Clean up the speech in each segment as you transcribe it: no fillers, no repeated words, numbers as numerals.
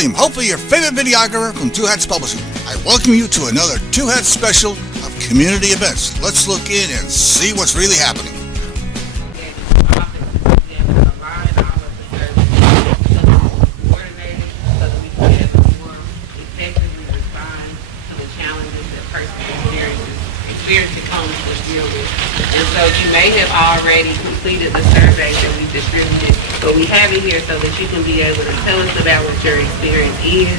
William, hopefully your favorite videographer from Two Hats Publishing. I welcome you to another Two Hats special of community events. Let's look in and see what's really happening. And so you may have already completed the survey that we distributed, but we have it here so that you can be able to tell us about what your experience is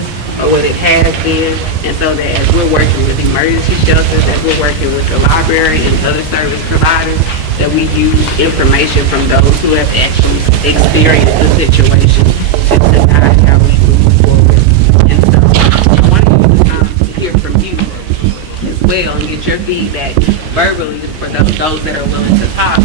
or what it has been, and so that as we're working with emergency shelters, as we're working with the library and other service providers, that we use information from those who have actually experienced the situation to guide how we move forward. And so I want to use the time to hear from you as well and get your feedback verbally for those that are willing to talk.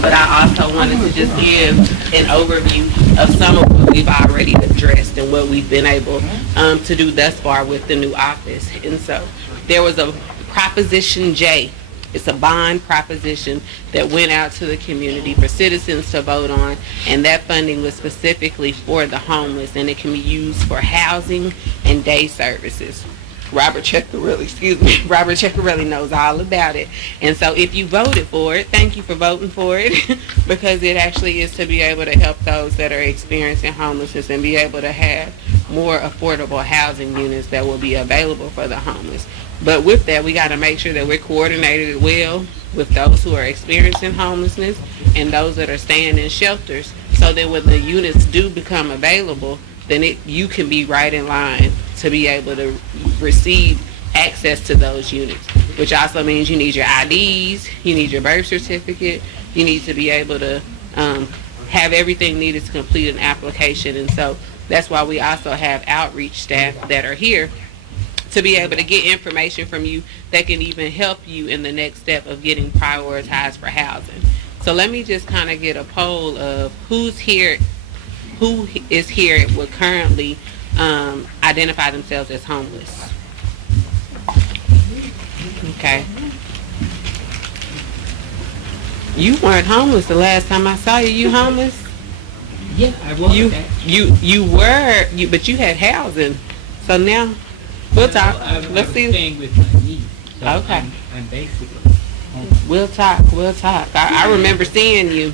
But I also wanted to just give an overview of some of what we've already addressed and what we've been able to do thus far with the new office. And so there was a Proposition J. It's a bond proposition that went out to the community for citizens to vote on, and that funding was specifically for the homeless, and it can be used for housing and day services. Robert Ceccarelli knows all about it. And so if you voted for it, thank you for voting for it because it actually is to be able to help those that are experiencing homelessness and be able to have more affordable housing units that will be available for the homeless. But with that, we got to make sure that we're coordinated well with those who are experiencing homelessness and those that are staying in shelters, so that when the units do become available, then you can be right in line to be able to receive access to those units, which also means you need your IDs, you need your birth certificate, you need to be able to have everything needed to complete an application. And so that's why we also have outreach staff that are here to be able to get information from you that can even help you in the next step of getting prioritized for housing. So let me just kind of get a poll of who is here would currently identify themselves as homeless. Okay. You weren't homeless the last time I saw you. You homeless? Yeah, I was. You were, but you had housing. So now we'll talk. Let's see. Staying with my niece. So Okay. I'm basically homeless. We'll talk. I remember seeing you.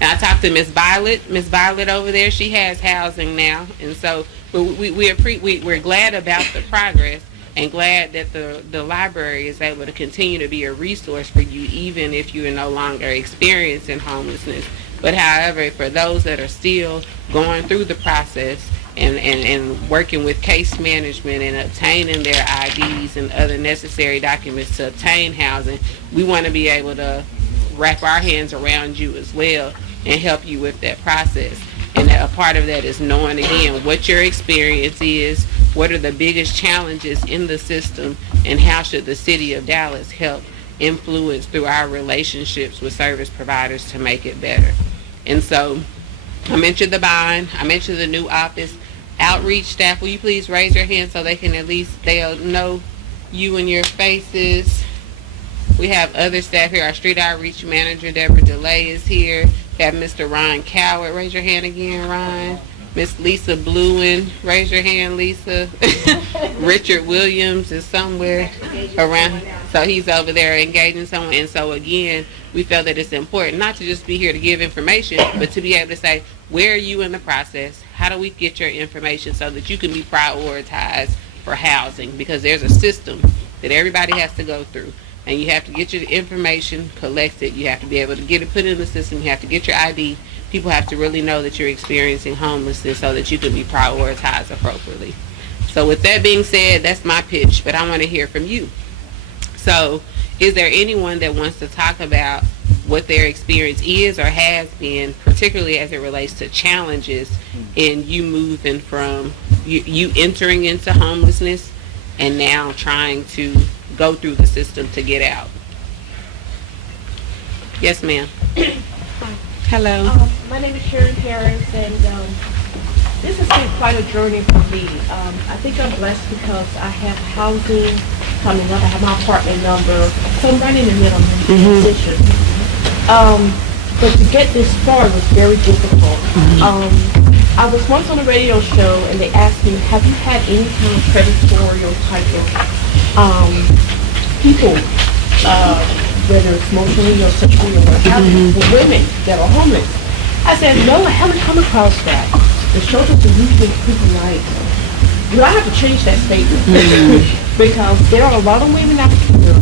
And I talked to Miss Violet. Miss Violet over there, she has housing now. And so we're glad about the progress and glad that the library is able to continue to be a resource for you even if you are no longer experiencing homelessness. But however, for those that are still going through the process and working with case management and obtaining their IDs and other necessary documents to obtain housing, we want to be able to wrap our hands around you as well and help you with that process. And a part of that is knowing again what your experience is, what are the biggest challenges in the system, and how should the city of Dallas help influence through our relationships with service providers to make it better. And so I mentioned the bond, I mentioned the new office. Outreach staff, will you please raise your hand so they can they'll know you and your faces. We have other staff here. Our street outreach manager, Deborah DeLay, is here. We have Mr. Ron Coward. Raise your hand again, Ron. Miss Lisa Bluen. Raise your hand, Lisa. Richard Williams is somewhere around. So he's over there engaging someone. And so, again, we felt that it's important not to just be here to give information, but to be able to say, where are you in the process? How do we get your information so that you can be prioritized for housing? Because there's a system that everybody has to go through. And you have to get your information collected. You have to be able to get it put in the system. You have to get your ID. People have to really know that you're experiencing homelessness so that you can be prioritized appropriately. So with that being said, that's my pitch, but I want to hear from you. So is there anyone that wants to talk about what their experience is or has been, particularly as it relates to challenges in you moving from you entering into homelessness and now trying to go through the system to get out? Yes, ma'am. Hi. Hello. My name is Sharon Harris, and this has been quite a journey for me. I think I'm blessed because I have housing coming up. I have my apartment number, so I'm right in the middle of the transition. But to get this far was very difficult. I was once on a radio show and they asked me, have you had any kind of predatory type of people, whether it's emotionally or sexually or what have you, with women that are homeless? I said, no, I haven't come across that. The shelters are usually people like, I have to change that statement because there are a lot of women out here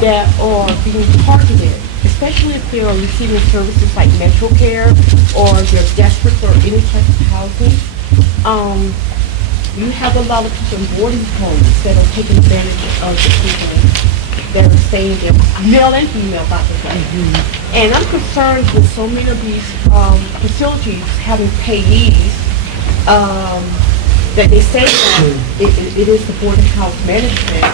that are being targeted, especially if they are receiving services like Metro Care or they're desperate for any type of housing. You have a lot of people in boarding homes that are taking advantage of the people that are staying there, male and female, by the way. And I'm concerned with so many of these facilities having payees that they say that it is the boarding house management,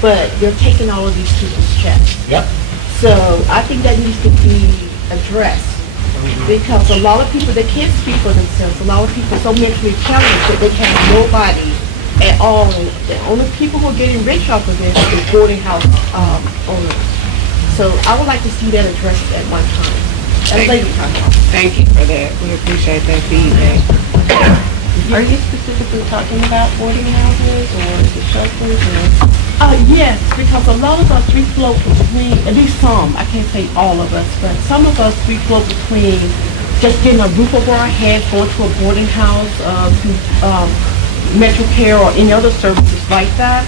but they're taking all of these people's checks. Yep. So I think that needs to be addressed because a lot of people, they can't speak for themselves. A lot of people are so mentally challenged that they have nobody at all. And the only people who are getting rich off of this is boarding house owners. So I would like to see that addressed at one time. At a later time. Thank you for that. We appreciate that feedback. Are you specifically talking about boarding houses or the shelters or? Yes, because a lot of us, we float between, at least some, I can't say all of us, but some of us, we float between just getting a roof over our head, going to a boarding house, Metro Care or any other services like that.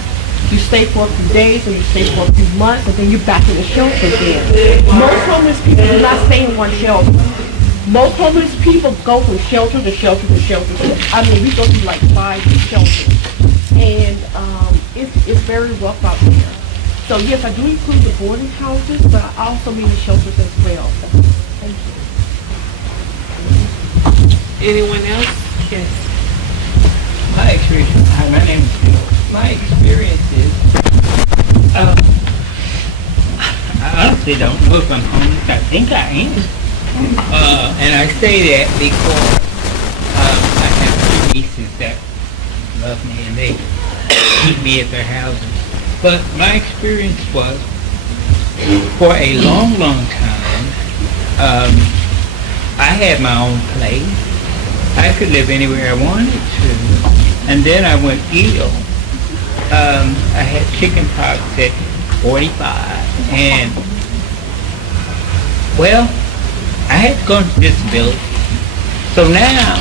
You stay for a few days or you stay for a few months and then you're back in the shelter again. Most homeless people do not stay in one shelter. Most homeless people go from shelter to shelter to shelter. I mean, we go through like 5 shelters. And it's very rough out there. So yes, I do include the boarding houses, but I also mean the shelters as well. Thank you. Anyone else? Yes. My experience, hi, my name is Bill. My experience is, I honestly don't know if I'm homeless. I think I am. And I say that because I have 2 nieces that love me and they keep me at their houses. But my experience was, for a long, long time, I had my own place. I could live anywhere I wanted to. And then I went ill. I had chicken pox at 45. And, well, I had to go into disability. So now,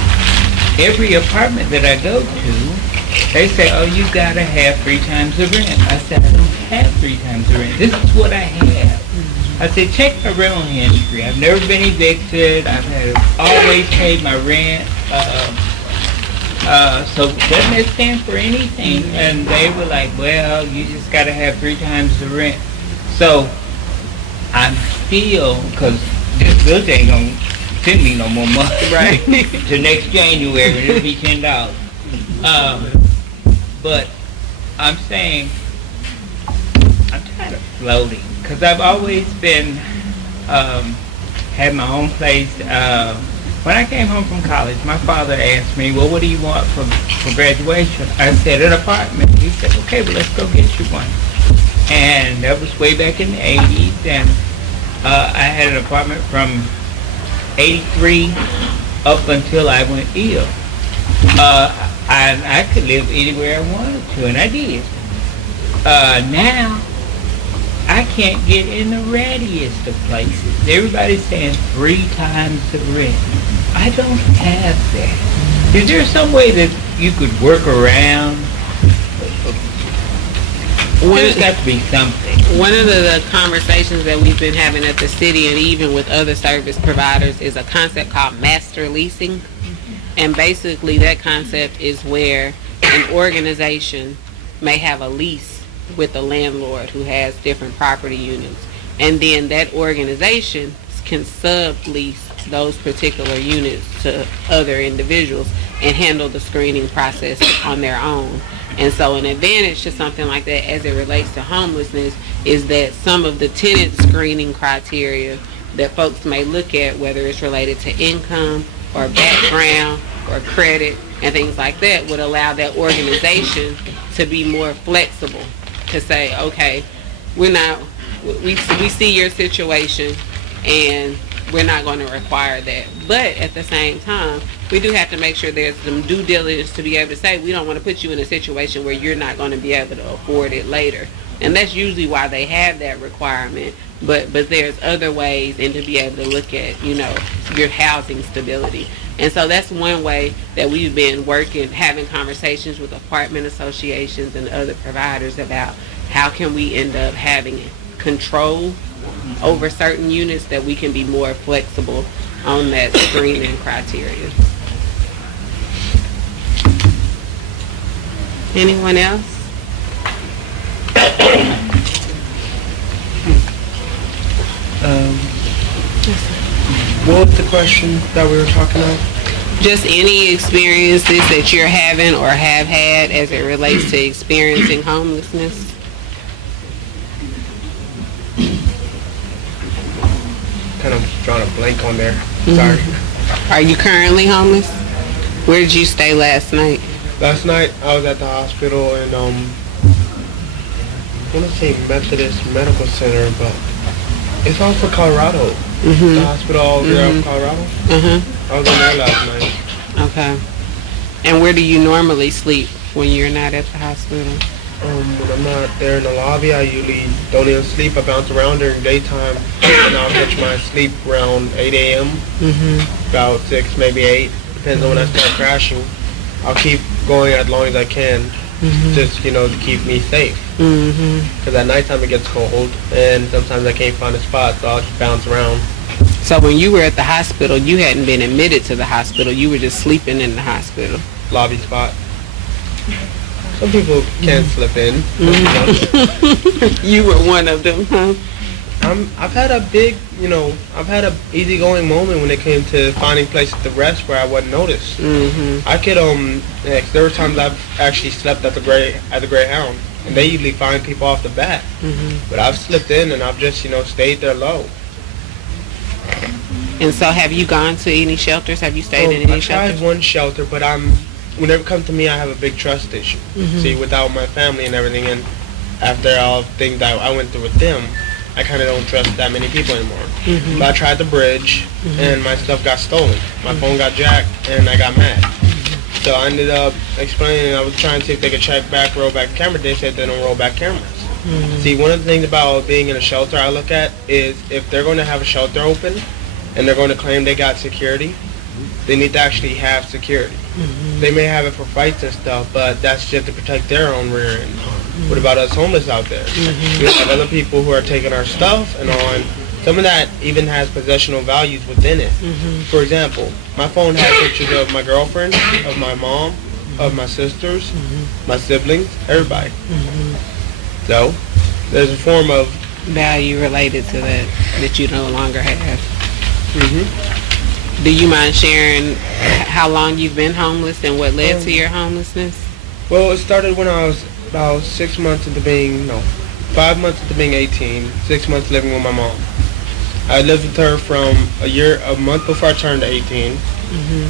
every apartment that I go to, they say, oh, you gotta have 3 times the rent. I said, I don't have 3 times the rent. This is what I have. I said, check my rental history. I've never been evicted. I've always paid my rent. So doesn't it stand for anything? And they were like, well, you just gotta have 3 times the rent. So I'm still, because this ain't gonna send me no more money, right? To next January, it'll be $10. But I'm saying, I'm tired of floating, because I've always been, had my own place. When I came home from college, my father asked me, well, what do you want for graduation? I said, an apartment. He said, okay, well, let's go get you one. And that was way back in the 80s, and I had an apartment from 83 up until I went ill. I could live anywhere I wanted to, and I did. Now, I can't get in the rattiest of places. Everybody's saying 3 times the rent. I don't have that. Is there some way that you could work around? There's got to be something. One of the conversations that we've been having at the city and even with other service providers is a concept called master leasing. And basically that concept is where an organization may have a lease with a landlord who has different property units. And then that organization can sublease those particular units to other individuals and handle the screening process on their own. And so an advantage to something like that as it relates to homelessness is that some of the tenant screening criteria that folks may look at, whether it's related to income or background or credit and things like that, would allow that organization to be more flexible to say, okay, we see your situation and we're not going to require that. But at the same time, we do have to make sure there's some due diligence to be able to say we don't want to put you in a situation where you're not going to be able to afford it later. And that's usually why they have that requirement. But there's other ways, and to be able to look at, you know, your housing stability. And so that's one way that we've been working, having conversations with apartment associations and other providers about how can we end up having control over certain units, that we can be more flexible on that screening criteria. Anyone else? What was the question that we were talking about? Just any experiences that you're having or have had as it relates to experiencing homelessness? Kind of drawing a blank on there. Sorry. Are you currently homeless? Where did you stay last night? Last night I was at the hospital in I want to say Methodist Medical Center, but it's off for Colorado. The hospital over there in Colorado. I was in there last night. Okay. And where do you normally sleep when you're not at the hospital? When I'm not there in the lobby, I usually don't even sleep. I bounce around during daytime, and I'll catch my sleep around 8 a.m. About 6, maybe 8. Depends on when I start crashing. I'll keep going as long as I can, just, you know, to keep me safe. Because at nighttime it gets cold, and sometimes I can't find a spot, so I'll just bounce around. So when you were at the hospital, you hadn't been admitted to the hospital. You were just sleeping in the hospital. Lobby spot. Some people can't slip in. You were one of them, huh? I've had a big, you know, I've had a easygoing moment when it came to finding places to rest where I wasn't noticed. I could, there were times I've actually slept at the Greyhound, and they usually find people off the bat. But I've slipped in and I've just, you know, stayed there low. And so have you gone to any shelters? Have you stayed in any I tried shelters? one shelter, but whenever it comes to me, I have a big trust issue. See, without my family and everything, and after all things that I went through with them, I kind of don't trust that many people anymore. But I tried the bridge, and my stuff got stolen. My phone got jacked, and I got mad. So I ended up explaining, I was trying to see if they could roll back the camera. They said they don't roll back cameras. See, one of the things about being in a shelter I look at is if they're going to have a shelter open, and they're going to claim they got security, they need to actually have security. They may have it for fights and stuff, but that's just to protect their own rear end. What about us homeless out there? We have other people who are taking our stuff and on. Some of that even has possessional values within it. For example, my phone has pictures of my girlfriend, of my mom, of my sisters, my siblings, everybody. So, there's a form of Value related to that you no longer have. Do you mind sharing how long you've been homeless and what led to your homelessness? Well, it started when I was about 6 months into being, 5 months into being 18, 6 months living with my mom. I lived with her from a month before I turned 18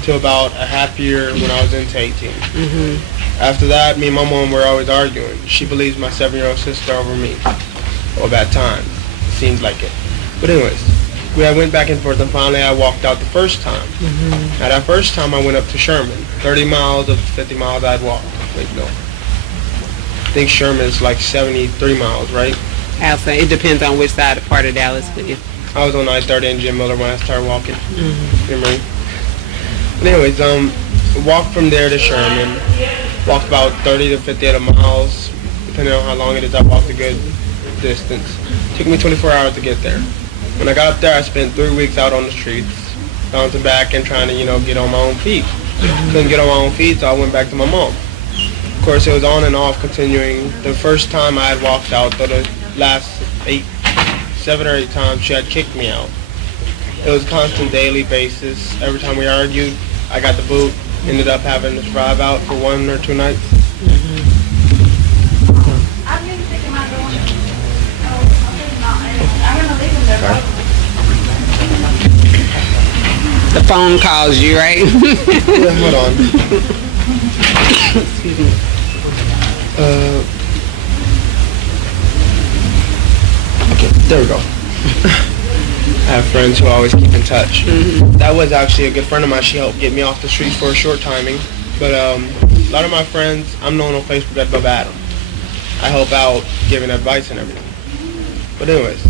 to about a half year when I was into 18. After that, me and my mom were always arguing. She believes my 7-year-old sister over me. Or that time. It seemed like it. But anyways, I went back and forth, and finally I walked out the first time. Now that first time I went up to Sherman. 30 miles of 50 miles I'd walked. Wait, no. I think Sherman is like 73 miles, right? I'll say it depends on which side of part of Dallas for you. I was on I-30 and Jim Miller when I started walking. Remember? But anyways, walked from there to Sherman. Walked about 30 to 50 other miles. Depending on how long it is, I walked a good distance. Took me 24 hours to get there. When I got up there, I spent 3 weeks out on the streets, bouncing back and trying to, get on my own feet. Couldn't get on my own feet, so I went back to my mom. Of course, it was on and off continuing. The first time I had walked out, though the last 7 or 8 times, she had kicked me out. It was a constant daily basis. Every time we argued, I got the boot. Ended up having to drive out for 1 or 2 nights. The phone calls you, right? Yeah, hold on. Excuse me. Okay, there we go. I have friends who always keep in touch. That was actually a good friend of mine. She helped get me off the streets for a short timing. But a lot of my friends, I'm known on Facebook as Bob Adam. I help out giving advice and everything. But anyways,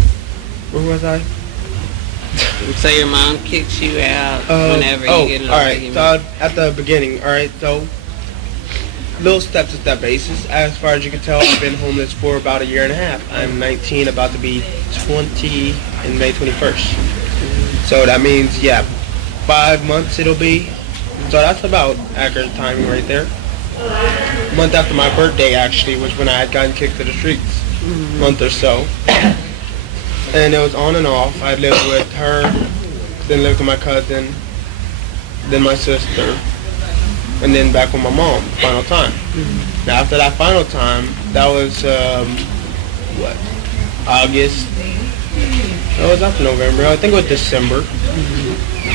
where was I? So your mom kicks you out whenever you get in an argument. So at the beginning, so little step-to-step basis. As far as you can tell, I've been homeless for about a year and a half. I'm 19, about to be 20 in May 21st. So that means, 5 months it'll be. So that's about accurate timing right there. A month after my birthday, actually, was when I had gotten kicked to the streets. Month or so. And it was on and off. I lived with her, then lived with my cousin, then my sister, and then back with my mom, final time. Now after that final time, that was, August? That was after November. I think it was December.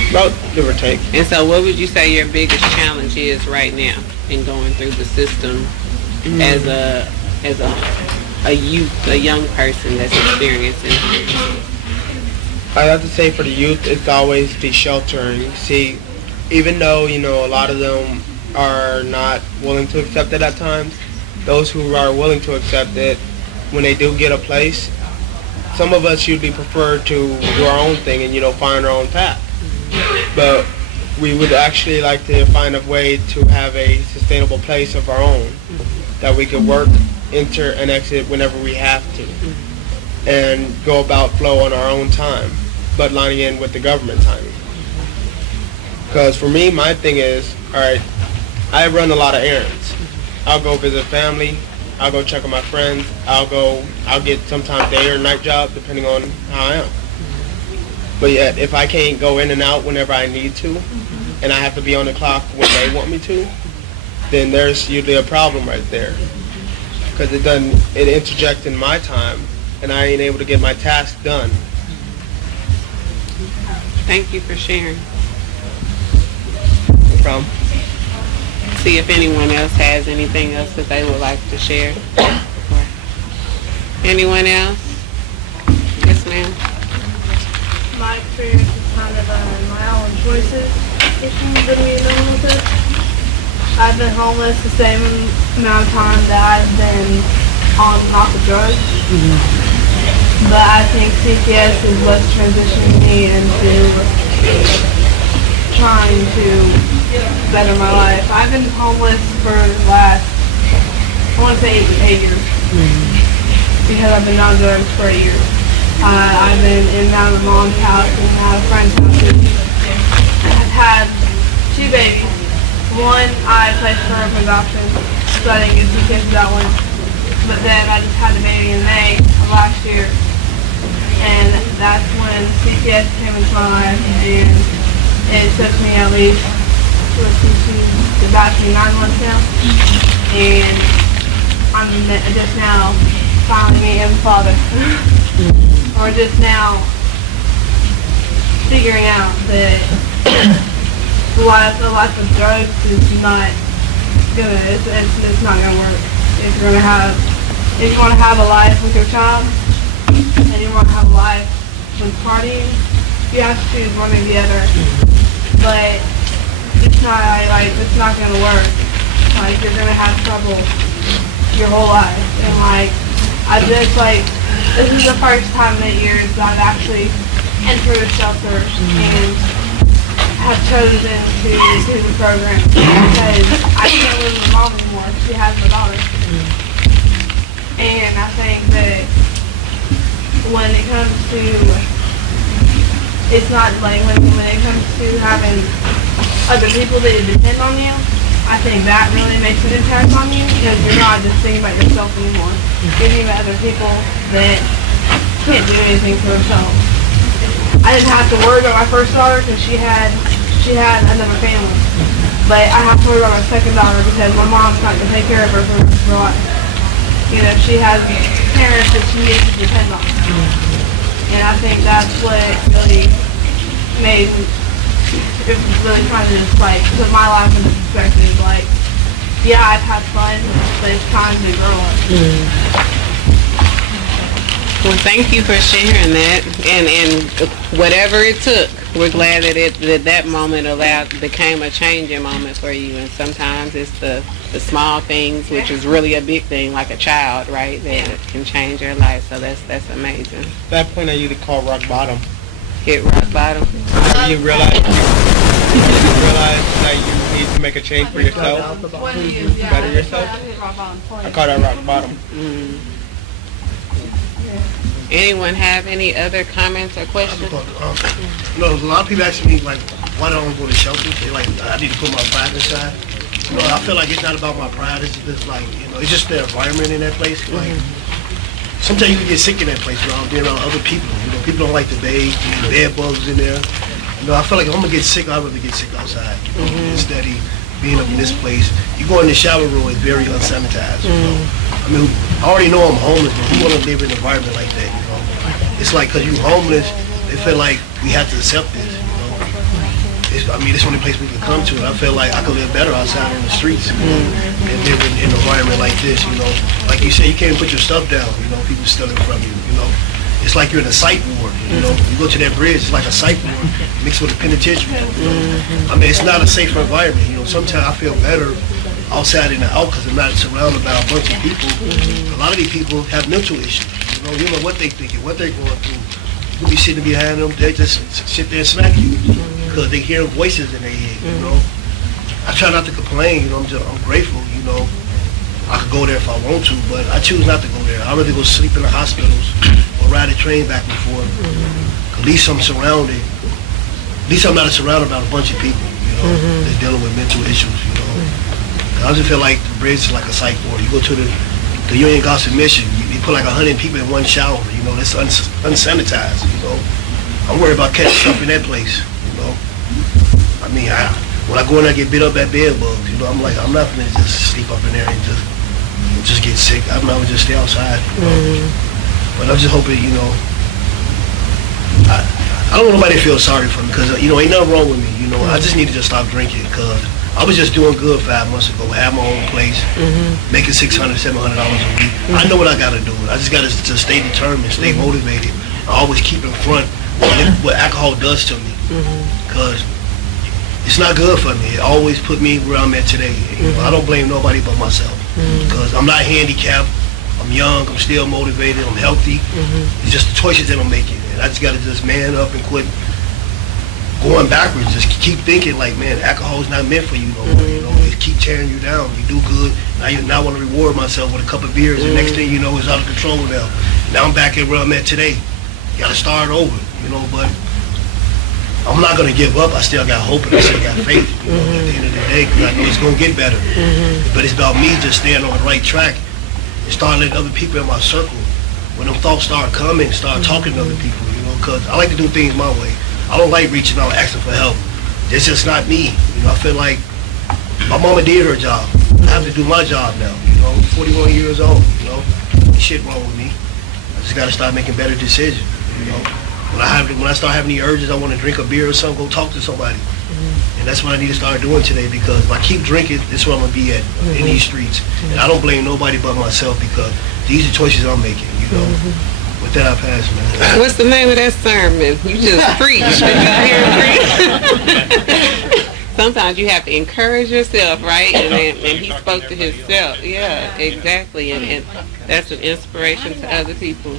About, give or take. And so what would you say your biggest challenge is right now in going through the system as a youth, a young person that's experiencing? I have to say for the youth, it's always the sheltering. See, even though, a lot of them are not willing to accept it at times, those who are willing to accept it, when they do get a place, some of us usually prefer to do our own thing and, find our own path. But we would actually like to find a way to have a sustainable place of our own that we could work, enter, and exit whenever we have to, and go about flow on our own time, but lining in with the government timing. Because for me, my thing is, I run a lot of errands. I'll go visit family, I'll go check on my friends, I'll get sometimes day or night job depending on how I am. But yet, if I can't go in and out whenever I need to, and I have to be on the clock when they want me to, then there's usually a problem right there. Because it interjects in my time, and I ain't able to get my task done. Thank you for sharing. No problem. See if anyone else has anything else that they would like to share. Anyone else? Yes, ma'am. My experience is kind of my own choices issues that we dealing with it. I've been homeless the same amount of time that I've been on and off the drugs. But I think CPS is what's transitioning me into trying to better my life. I've been homeless for the last, I want to say 8 years. Because I've been on drugs for 8 years. I've been in and out of mom's house and out of friends' houses. I've had 2 babies. One, I placed for for adoption, so I didn't get 2 kids that one. But then I just had a baby in May of last year. And that's when CPS came into my life, and it took me at least, it's actually 9 months now. And I'm just now finally meeting father. Or just now figuring out that the life of drugs is not it's not gonna work. If you want to have a life with your child and you want to have a life with partying, you have to choose one or the other. But it's not gonna work. Like, you're gonna have trouble your whole life. And this is the first time in 8 years that I've actually entered a shelter and have chosen to do the program because I can't live with mom anymore. She has my daughter. And I think that when it comes to, it's not like when it comes to having other people that depend on you, I think that really makes an impact on you because you're not just thinking about yourself anymore. You're thinking about other people that can't do anything for themselves. I didn't have to worry about my first daughter because she had another family. But I have to worry about my second daughter because my mom's not going to take care of her for the rest of her life. She has parents that she needs to depend on. And I think that's what really made it was really trying to just put my life into perspective. Yeah, I've had fun, but it's time to grow up. Well, thank you for sharing that, and whatever it took, we're glad that that moment became a changing moment for you. And sometimes it's the small things, which is really a big thing, like a child, right, that can change your life. So that's amazing. At that point, I used to call rock bottom. Hit rock bottom. You realize that you need to make a change for yourself, better yourself. I call that rock bottom. Anyone have any other comments or questions? You know, a lot of people ask me, like, why don't I go to shelters? They like, I need to put my pride aside. You know, I feel like it's not about my pride. It's just like, you know, it's just the environment in that place. Like, sometimes you can get sick in that place around being around other people. You know, people don't like to bathe. Bed bugs in there. You know, I feel like if I'm gonna get sick, I'd rather get sick outside. You know, instead of being up in this place. You go in the shower room, it's very unsanitized. You know, I mean, I already know I'm homeless, but who want to live in an environment like that? You know, it's like because you're homeless, they feel like we have to accept this. You know, I mean, it's the only place we can come to. And I feel like I could live better outside in the streets, you know, and live in an environment like this. You know, like you say, you can't put your stuff down. You know, people stealing from you. You know. It's like you're in a psych ward, you know. You go to that bridge, it's like a psych ward mixed with a penitentiary. You know? I mean, it's not a safer environment. You know, sometimes I feel better outside than out because I'm not surrounded by a bunch of people. A lot of these people have mental issues. You know what they thinking, what they're going through. You be sitting behind them, they just sit there and smack you because they hear voices in their head. You know, I try not to complain. You know, I'm grateful. You know. I could go there if I want to, but I choose not to go there. I'd rather go sleep in the hospitals or ride a train back and forth. At least I'm surrounded. At least I'm not surrounded by a bunch of people, you know, that's dealing with mental issues, you know. I just feel like the bridge is like a psych ward. You go to the Union Gospel Mission, you put like 100 people in one shower, you know, that's unsanitized, you know. I'm worried about catching stuff in that place, you know. I mean, when I go in there, I get bit up at bed bugs, you know. I'm like, I'm not gonna just sleep up in there and just get sick. I'm not gonna just stay outside, you know. But I'm just hoping, you know, I don't want nobody to feel sorry for me because, you know, ain't nothing wrong with me, you know. I just need to just stop drinking because I was just doing good 5 months ago, have my own place, making $600, $700 a week. I know what I gotta do. I just gotta just stay determined, stay motivated. I always keep in front what alcohol does to me because it's not good for me. It always put me where I'm at today. You know, I don't blame nobody but myself because I'm not handicapped. I'm young. I'm still motivated. I'm healthy. It's just the choices that I'm making, and I just got to just man up and quit going backwards. Just keep thinking like, man, alcohol's not meant for you no more. You know, it keep tearing you down. You do good. Now I want to reward myself with a couple of beers. And next thing you know, it's out of control now. Now I'm back at where I'm at today. Got to start over. You know, but I'm not gonna give up. I still got hope and I still got faith. You know, at the end of the day, because I know it's gonna get better. But it's about me just staying on the right track and start letting other people in my circle, when them thoughts start coming, start talking to other people. You know, because I like to do things my way. I don't like reaching out, asking for help. It's just not me. You know, I feel like my mama did her job. I have to do my job now. You know, I'm 41 years old. You know, ain't shit wrong with me. I just gotta start making better decisions. You know. When I start having the urges, I want to drink a beer or something, go talk to somebody. And that's what I need to start doing today because if I keep drinking, this is where I'm going to be at, in these streets. And I don't blame nobody but myself because these are choices I'm making, you know. With that, I pass, man. What's the name of that sermon? You just preach. Sometimes you have to encourage yourself, right? And he spoke to himself. Yeah, exactly. And that's an inspiration to other people.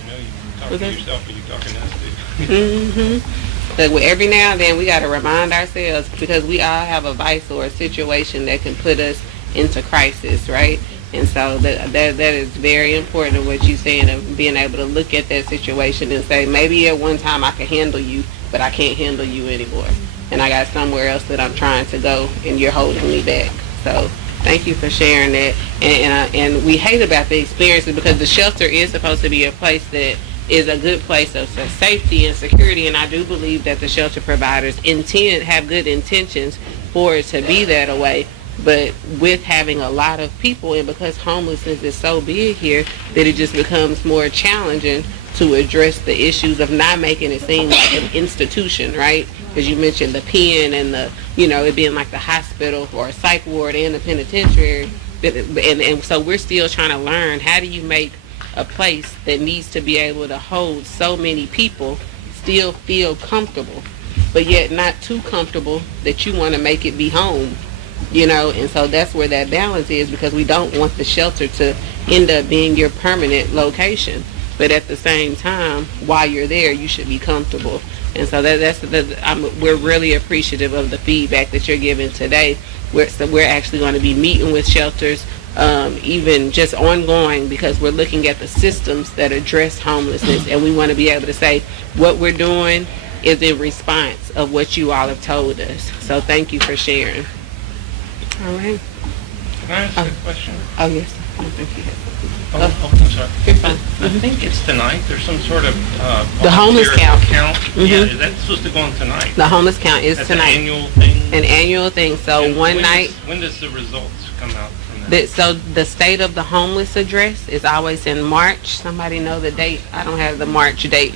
But every now and then we got to remind ourselves because we all have a vice or a situation that can put us into crisis, right? And so that is very important what you're saying of being able to look at that situation and say, maybe at one time I could handle you, but I can't handle you anymore. And I got somewhere else that I'm trying to go and you're holding me back. So thank you for sharing that. And we hate about the experiences because the shelter is supposed to be a place that is a good place of safety and security, and I do believe that the shelter providers have good intentions for it to be that way, but with having a lot of people and because homelessness is so big here that it just becomes more challenging to address the issues of not making it seem like an institution, right? Because you mentioned the pen and it being like the hospital or a psych ward and the penitentiary, and so we're still trying to learn how do you make a place that needs to be able to hold so many people still feel comfortable, but yet not too comfortable that you want to make it be home, you know. And so that's where that balance is, because we don't want the shelter to end up being your permanent location, but at the same time, while you're there, you should be comfortable. And so we're really appreciative of the feedback that you're giving today. We're actually going to be meeting with shelters, even just ongoing, because we're looking at the systems that address homelessness, and we want to be able to say what we're doing is in response of what you all have told us. So thank you for sharing. All right. Can I ask a question? Oh, yes. I think you have. I'm sorry. You're fine. I think it's tonight. There's some sort of The homeless volunteer count. Yeah, is that supposed to go on tonight? The homeless count is That's tonight. an annual thing? An annual thing. So And one when night. when does the results come out from that? So the state of the homeless address is always in March. Somebody know the date? I don't have the March date,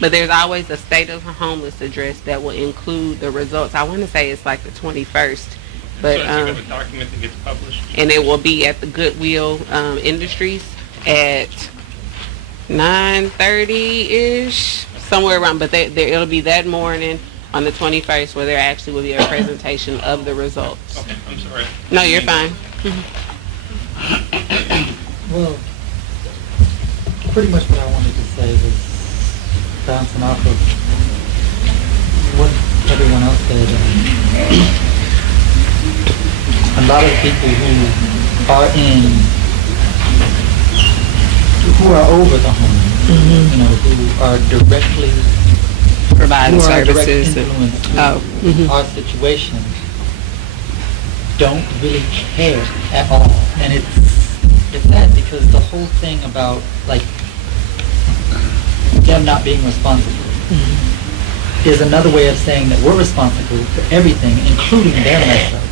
but there's always a state of the homeless address that will include the results. I want to say it's like the 21st, but So it's like a document that gets published? and it will be at the Goodwill Industries at 9:30-ish, somewhere around. But it'll be that morning on the 21st where there actually will be a presentation of the results. Okay, I'm sorry. No, you're fine. Well, pretty much what I wanted to say was bouncing off of what everyone else said. A lot of people who are over the home, you know, who are directly Providing who are a direct services. influence to our situation don't really care at all. And it's sad because the whole thing about like them not being responsible is another way of saying that we're responsible for everything, including their mess ups.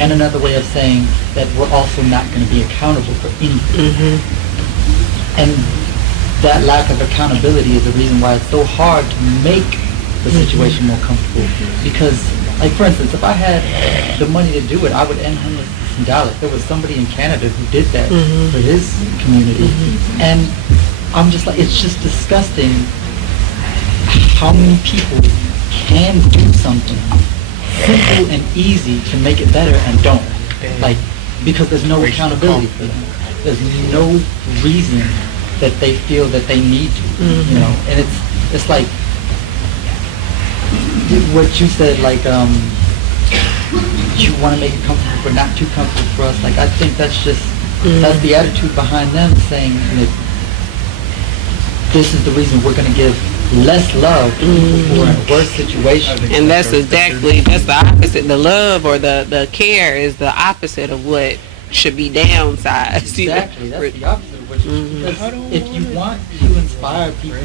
And another way of saying that we're also not going to be accountable for anything. And that lack of accountability is the reason why it's so hard to make the situation more comfortable. Because, like for instance, if I had the money to do it, I would end homelessness in Dallas. There was somebody in Canada who did that for his community. And I'm just like, it's just disgusting how many people can do something simple and easy to make it better and don't. Like, because there's no accountability for them. There's no reason that they feel that they need to, you know. And it's like what you said, like you want to make it comfortable but not too comfortable for us. Like, I think that's just that's the attitude behind them saying that this is the reason we're going to give less love to people who are in a worse situation. And that's the opposite. The love or the care is the opposite of what should be downsized. you know? Exactly, that's the opposite of what you because if you want to inspire people,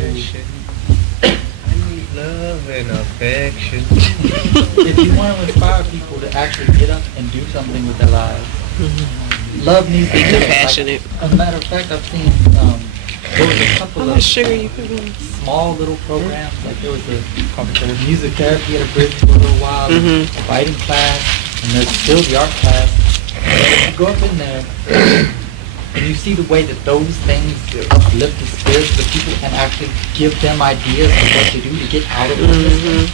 Love and affection. if you want to inspire people to actually get up and do something with their lives, love needs to be there. Compassionate. Like, as a matter of fact, I've seen there was a couple of sugar you put in? small little programs. Like there was music therapy at a bridge for a little while, a writing class, and there's still the art class. And you go up in there and you see the way that those things uplift the spirits of the people and actually give them ideas on what to do to get out of homelessness.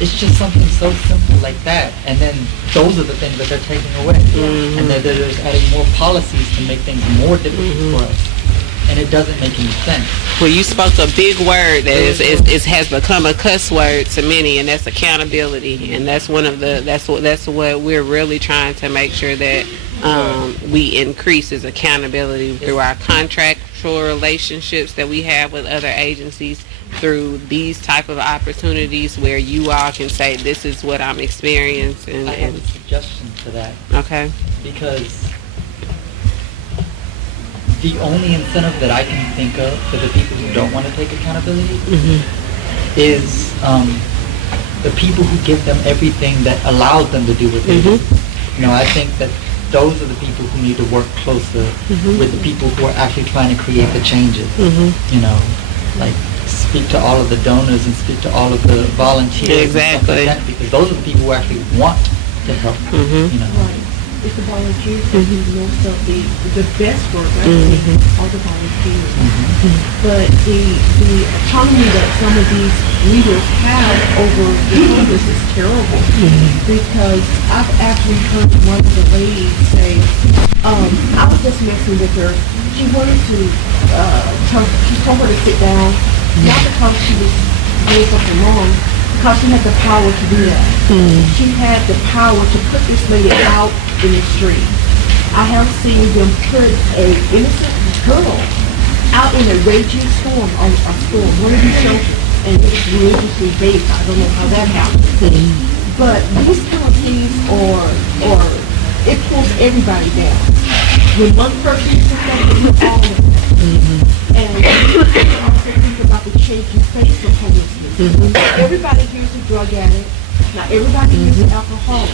It's just something so simple like that. And then those are the things that they're taking away. And they're just adding more policies to make things more difficult for us. And it doesn't make any sense. Well, you spoke a big word that has become a cuss word to many, and that's accountability. And that's one of that's what we're really trying to make sure that we increase is accountability through our contractual relationships that we have with other agencies, through these type of opportunities where you all can say, this is what I'm experiencing. I have a suggestion to that. Okay. Because the only incentive that I can think of for the people who don't want to take accountability is the people who give them everything that allows them to do what they do. You know, I think that those are the people who need to work closer with the people who are actually trying to create the changes. You know, like speak to all of the donors and speak to all of the volunteers. Exactly. And stuff like that, because those are the people who actually want to help. You know. it's the volunteers that do most of the best work, I think, are the volunteers. But the autonomy that some of these leaders have over the homeless is terrible. Because I've actually heard one of the ladies say, I was just messing with her. She wanted to, she told her to sit down, not because she was doing something wrong, because she had the power to do that. She had the power to put this lady out in the street. I have seen them put a innocent girl out in a raging storm, one of these shelters, and it was religiously based. I don't know how that happened. But these kind of things are, it pulls everybody down. When one person is affected, we're all affected. And we also think about the changing face of homelessness. Everybody here is a drug addict. Not everybody here is an alcoholic.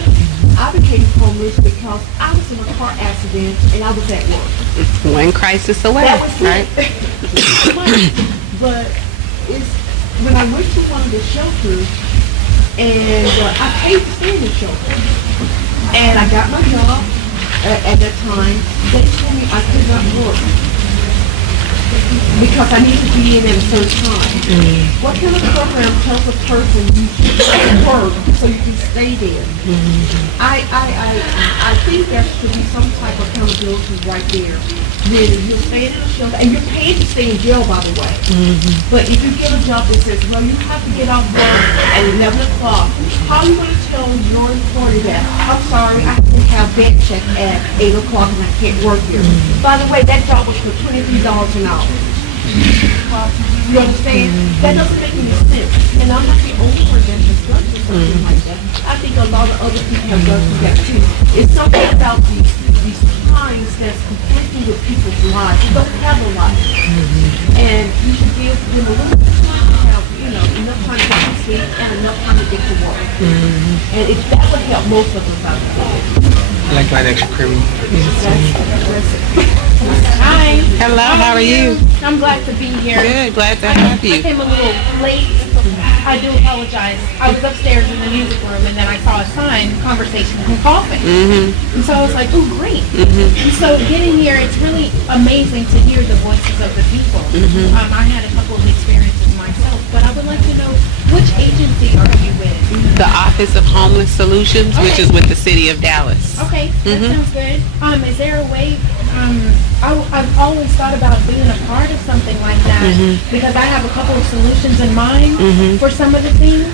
I became homeless because I was in a car accident and I was at work. One crisis away, That was right? it. But it's when I went to one of the shelters and I paid to stay in the shelter. And I got my job at that time. They told me I could not work because I need to be in at a certain time. What kind of program tells a person you should work so you can stay there? I think there should be some type of accountability right there. Then you're staying in a shelter, and you're paid to stay in jail, by the way. But if you get a job that says, well, you have to get off work at 11 o'clock, how are you going to tell your employer that, I'm sorry, I have to have bed check at 8 o'clock and I can't work here? By the way, that job was for $23 an hour. You understand? That doesn't make any sense. And I'm not the only person that's done something like that. I think a lot of other people have done that too. It's something about these times that's conflicting with people's lives. You don't have a life. And you should give them a little bit of time to have, enough time to get to sleep and enough time to get to work. And that would help most of us out there. I like my extra cream. Hi. Hello, how are you? I'm glad to be here. Good, glad to have I you. came a little late. I do apologize. I was upstairs in the music room and then I saw a sign, conversation and coffee. And so I was like, oh, great. And so getting here, it's really amazing to hear the voices of the people. I had a couple of experiences myself, but I would like to know, which agency are you with? The Office of Homeless Solutions, which is with the City of Dallas. Okay, that sounds good. Is there a way, I've always thought about being a part of something like that because I have a couple of solutions in mind for some of the things.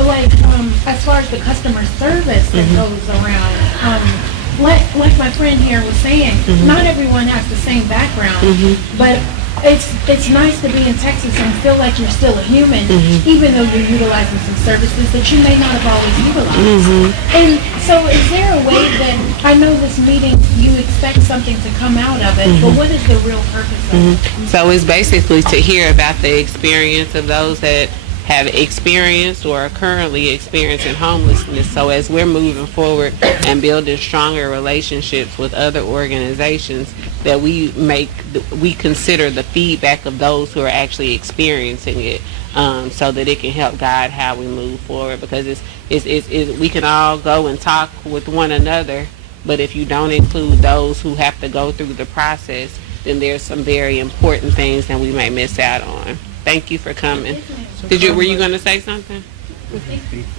Like, as far as the customer service that goes around, like my friend here was saying, not everyone has the same background, but it's nice to be in Texas and feel like you're still a human, even though you're utilizing some services that you may not have always utilized. And so is there a way that, I know this meeting, you expect something to come out of it, but what is the real purpose of it? So it's basically to hear about the experience of those that have experienced or are currently experiencing homelessness. So as we're moving forward and building stronger relationships with other organizations, that we consider the feedback of those who are actually experiencing it, so that it can help guide how we move forward. Because we can all go and talk with one another, but if you don't include those who have to go through the process, then there's some very important things that we may miss out on. Thank you for coming. Were you going to say something?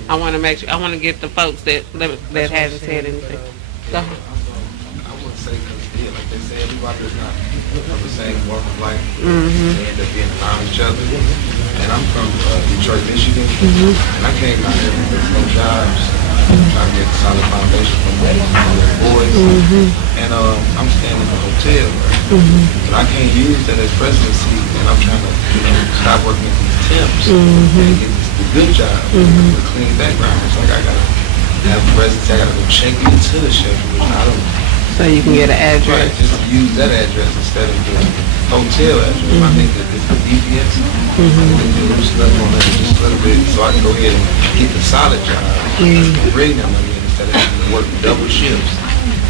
I want to make sure. I want to get the folks that haven't said anything. Go ahead. I would say because like they say, everybody is not of the same walk of life. They end up being around each other. And I'm from Detroit, Michigan, and I came out here with no jobs, trying to get a solid foundation from my boys. And I'm staying in a hotel, but I can't use that as residency, and I'm trying to stop working at these temps and get the good job with a clean background. It's like I gotta have residency, I gotta go check into the shelter, which I don't. So you can get an address. Right, just to use that address instead of the hotel address. I think that it's the DPS. I think they do a little stuff on that just a little bit, so I can go ahead and get the solid job and bring that money in instead of having to work double shifts.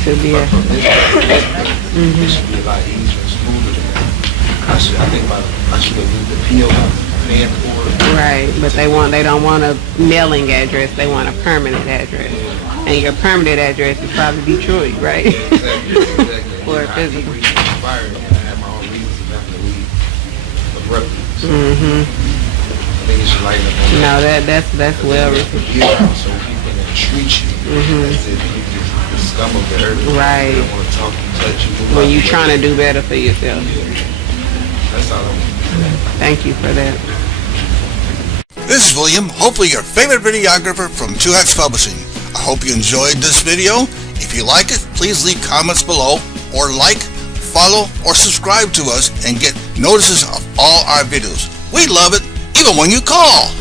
Should be But from this it should be a lot easier and smoother than that. I think I should have used the PO paying for it. Right, but they don't want a mailing address. They want a permanent address. And your permanent address is probably Detroit, right? Exactly. Or I physical. reached expired, and I had my own reasons to have to leave abruptly. So Mhm. I think it should lighten up on No, that. that's well You have to be around so people can treat you Mhm. as if you just the scum of the earth. Right. They don't want to talk you, touch you. move when out you the trying to way. do better for yourself. That's all I want. Thank you for that. This is William, hopefully your favorite videographer from Two Hats Publishing. I hope you enjoyed this video. If you like it, please leave comments below or like, follow, or subscribe to us and get notices of all our videos. We love it, even when you call.